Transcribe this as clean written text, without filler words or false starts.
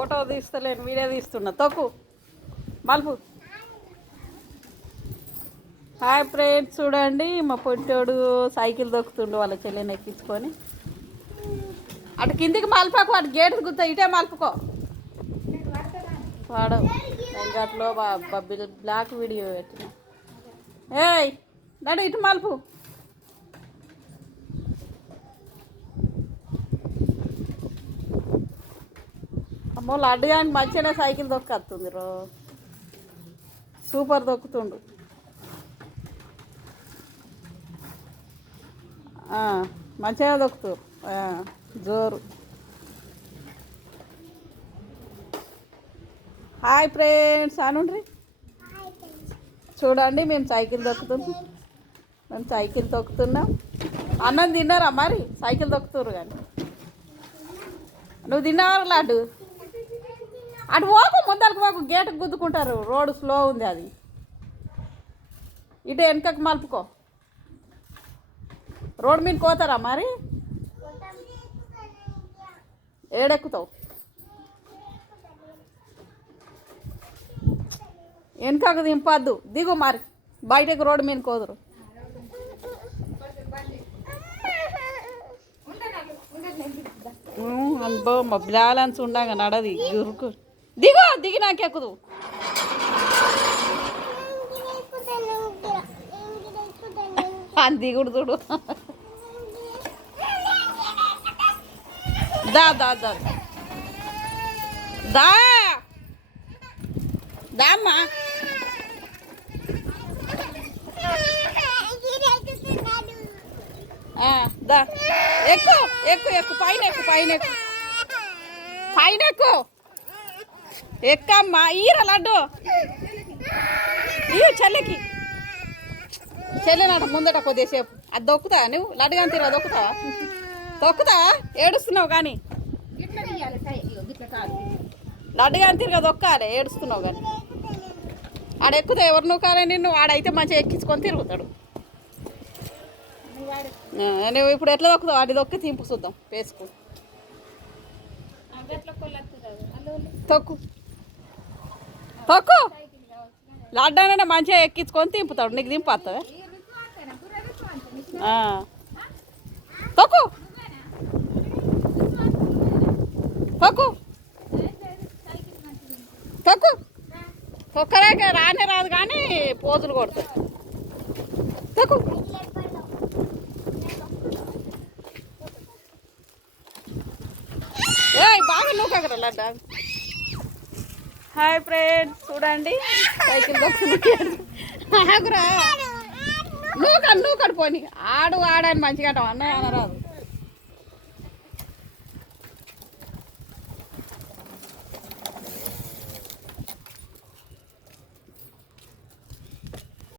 Photo తీస్తలేను, video తీస్తున్నా. తొక్కు మలుపు. హాయ్ ఫ్రెండ్స్, చూడండి మా పొట్టోడు సైకిల్ దొక్కుతుండు వాళ్ళ చెల్లెని ఎక్కించుకొని. అటు కిందికి మలుపకు, అటు గేట్ గుర్తా ఇటే మలుపుకో. వాడవు వెంకట్లో బ్లాక్ వీడియో పెట్టిన. ఏయ్ నడు ఇటు మలుపు. అమ్మో లడ్డు కానీ మంచిగానే సైకిల్ దొక్కొస్తుంది రో, సూపర్ దొక్కుతుండు. మంచిగా దొక్కుతారు, జోరు. హాయ్ ఫ్రెండ్స్ అనుండ్రి. చూడండి మేము సైకిల్ తొక్కుతున్నాం. అన్నం తిన్నారా మరి? సైకిల్ తొక్కుతురు కానీ. నువ్వు తిన్నావా లడ్డు? అటు పోకు, ముందరకు పోకు, గేటుకు గుద్దుకుంటారు. రోడ్డు స్లో ఉంది అది. ఇటు వెనకకు మలుపుకో. రోడ్డు మీద పోతారా మరి? ఏడెక్కుతావు? వెనకకు దింపద్దు, దిగు మరి. బయటకు రోడ్డు మీద కోదురు. అబ్బో మా బ్యాలెన్స్ ఉండగా నడది గురుకు. దిగు, దిగి నాకెక్కుదు. దిగుడు చూడు. దా దా దా దా దామ్మా. దా ఎక్కు ఎక్కు ఎక్కు, పైన ఎక్కు, పైన ఎక్కు, పైన ఎక్కు. ఎక్కమ్మా. ఈర లడ్డు ఈ చెల్లెకి, చెల్లెనట ముందట కొద్దిసేపు. అది దొక్కుతావా నువ్వు? లడ్డు కానీ తిరగా దొక్కుతావా? దొక్కుతావా? ఏడుస్తున్నావు కానీ. లడ్డు కానీ తిరగా దొక్కాలి, ఏడుస్తున్నావు కానీ. ఆడ ఎక్కుతావు, ఎవరు నువ్వు కాలే నిన్ను. ఆడైతే మంచిగా ఎక్కించుకొని తిరుగుతాడు. నువ్వు ఇప్పుడు ఎట్లా దొక్కుతావు? అది దొక్కి తింపు చూద్దాం, వేసుకో. తొక్కు తొక్కు. లడ్డు అంటే మంచిగా ఎక్కించుకొని తింపుతాడు, నీకు దింపొస్తుందా? తొక్కు తొక్కు తొక్కు. తొక్కలేక రానే రాదు కానీ పోజులు కొడతాయి. తొక్కు. బాగా నూకరా లడ్డా. హాయ్ ఫ్రెండ్స్, చూడండి సైకిల్ దొక్కుతుంది. ఆగురా, నూకడు పోనీ. ఆడని మంచిగా అంటావు అన్న అనరాదు.